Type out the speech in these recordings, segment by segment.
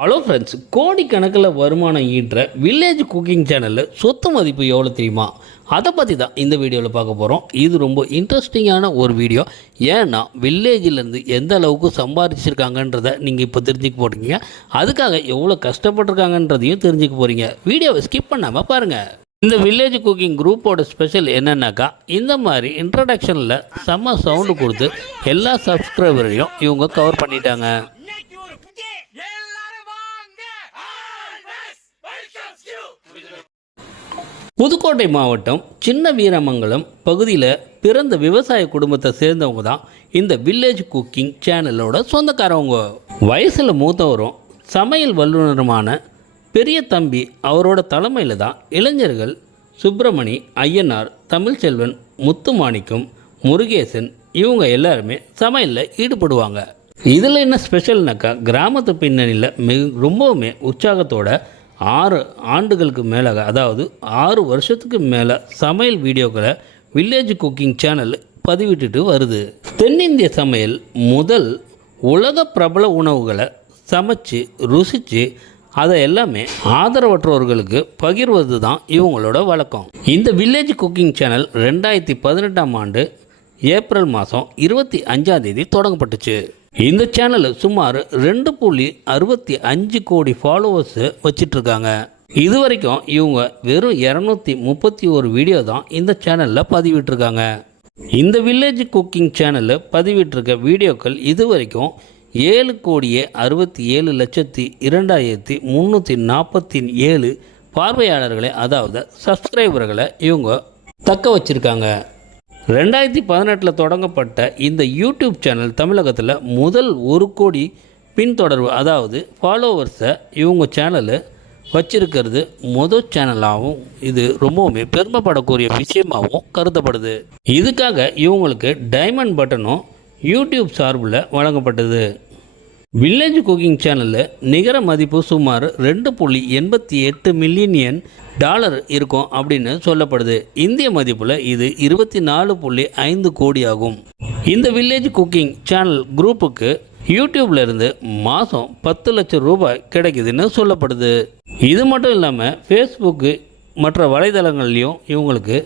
Hello friends கோடிக்கணக்கில் வருமானம் ஈட்டுற village cooking சேனலில் சொத்து மதிப்பு எவ்வளோ தெரியுமா? அதை பற்றி தான் இந்த வீடியோவில் பார்க்க போகிறோம் இது ரொம்ப இன்ட்ரெஸ்டிங்கான ஒரு வீடியோ. ஏன்னா வில்லேஜிலேருந்து எந்த அளவுக்கு சம்பாதிச்சிருக்காங்கன்றதை நீங்கள் இப்போ தெரிஞ்சுக்க போகிறீங்க அதுக்காக எவ்வளோ கஷ்டப்பட்டிருக்காங்கன்றதையும் தெரிஞ்சுக்க போகிறீங்க வீடியோவை ஸ்கிப் பண்ணாமல் பாருங்கள் இந்த வில்லேஜ் குக்கிங் குரூப்போட ஸ்பெஷல் என்னென்னாக்கா இந்த மாதிரி இன்ட்ரடக்ஷனில் செம்ம சவுண்டு கொடுத்து எல்லா சப்ஸ்கிரைபரையும் இவங்க கவர் பண்ணிட்டாங்க. புதுக்கோட்டை மாவட்டம் சின்ன வீரமங்கலம் பகுதியில் பிறந்த விவசாய குடும்பத்தை சேர்ந்தவங்க தான் இந்த வில்லேஜ் குக்கிங் சேனலோட சொந்தக்காரவங்க. வயசில் மூத்தவரும் சமையல் வல்லுநருமான பெரிய தம்பி அவரோட தலைமையில் தான் இளைஞர்கள் சுப்பிரமணி ஐயனார் தமிழ்ச்செல்வன் முத்துமாணிக்கம் முருகேசன் இவங்க எல்லாருமே சமையலில் ஈடுபடுவாங்க. இதில் என்ன ஸ்பெஷல்னாக்கா கிராமத்து பின்னணியில் மிக ரொம்பவுமே உற்சாகத்தோட ஆறு ஆண்டுகளுக்கு மேலாக அதாவது ஆறு வருஷத்துக்கு மேலே சமையல் வீடியோக்களை வில்லேஜ் குக்கிங் சேனல் பதிவிட்டுட்டு வருது. தென்னிந்திய சமையல் முதல் உலக பிரபல உணவுகளை சமைச்சு ருசித்து அதை எல்லாமே ஆதரவற்றோர்களுக்கு பகிர்வது தான் இவங்களோட வழக்கம். இந்த வில்லேஜ் குக்கிங் சேனல் ரெண்டாயிரத்தி பதினெட்டாம் ஆண்டு ஏப்ரல் மாதம் இருபத்தி அஞ்சாந்தேதி தொடங்கப்பட்டுச்சு. இந்த சேனல் சுமார் ரெண்டு புள்ளி அறுபத்தி அஞ்சு கோடி ஃபாலோவர்ஸ் வச்சிட்ருக்காங்க. இது வரைக்கும் இவங்க வெறும் இரநூத்தி முப்பத்தி ஒரு வீடியோ தான் இந்த சேனலில் பதிவிட்டிருக்காங்க இந்த வில்லேஜ் குக்கிங் சேனலில் பதிவிட்டிருக்க வீடியோக்கள் இது வரைக்கும் ஏழு கோடியே அறுபத்தி ஏழு லட்சத்தி இரண்டாயிரத்தி முந்நூற்றி நாற்பத்தி ஏழு பார்வையாளர்களை அதாவது சப்ஸ்கிரைபர்களை இவங்க தக்க வச்சுருக்காங்க. ரெண்டாயிரத்தி பதினெட்டில் தொடங்கப்பட்ட இந்த யூடியூப் சேனல் தமிழகத்தில் முதல் ஒரு கோடி பின்தொடர்பு அதாவது ஃபாலோவர்ஸை இவங்க சேனலு வச்சிருக்கிறது முதல் சேனலாகவும் இது ரொம்பவுமே பெருமைப்படக்கூடிய விஷயமாகவும் கருதப்படுது. இதுக்காக இவங்களுக்கு டைமண்ட் பட்டனும் யூடியூப் சார்பில் வழங்கப்பட்டது. வில்லேஜ் குக்கிங் சேனலில் நிகர மதிப்பு சுமார் ரெண்டு புள்ளி எண்பத்தி எட்டு மில்லியன் டாலர் இருக்கும் அப்படின்னு சொல்லப்படுது. இந்திய மதிப்பில் இது இருபத்தி நாலு புள்ளி ஐந்து கோடி ஆகும் இந்த வில்லேஜ் குக்கிங் சேனல் குரூப்புக்கு யூடியூப்ல இருந்து மாதம் பத்து லட்சம் ரூபாய் கிடைக்குதுன்னு சொல்லப்படுது. இது மட்டும் இல்லாமல் ஃபேஸ்புக்கு மற்ற வலைதளங்கள்லையும் இவங்களுக்கு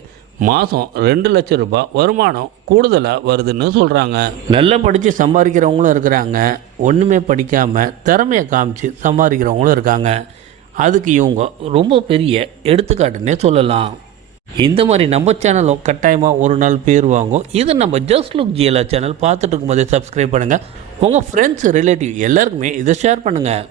மாதம் ரெண்டு லட்சம் ரூபாய் வருமானம் கூடுதலாக வருதுன்னு சொல்கிறாங்க நல்லா படித்து சம்பாதிக்கிறவங்களும் இருக்கிறாங்க. ஒன்றுமே படிக்காமல் திறமையை காமிச்சு சம்பாதிக்கிறவங்களும் இருக்காங்க. அதுக்கு இவங்க ரொம்ப பெரிய எடுத்துக்காட்டுன்னே சொல்லலாம். இந்த மாதிரி நம்ம சேனலும் கட்டாயமாக ஒரு நாள் பேர் வாங்கும். இது நம்ம ஜஸ்ட் லுக் ஜியலா சேனல் பார்த்துட்டு இருக்கும்போதே சப்ஸ்கிரைப் பண்ணுங்கள் உங்கள் ஃப்ரெண்ட்ஸ் ரிலேட்டிவ் எல்லாருக்குமே இதை ஷேர் பண்ணுங்கள்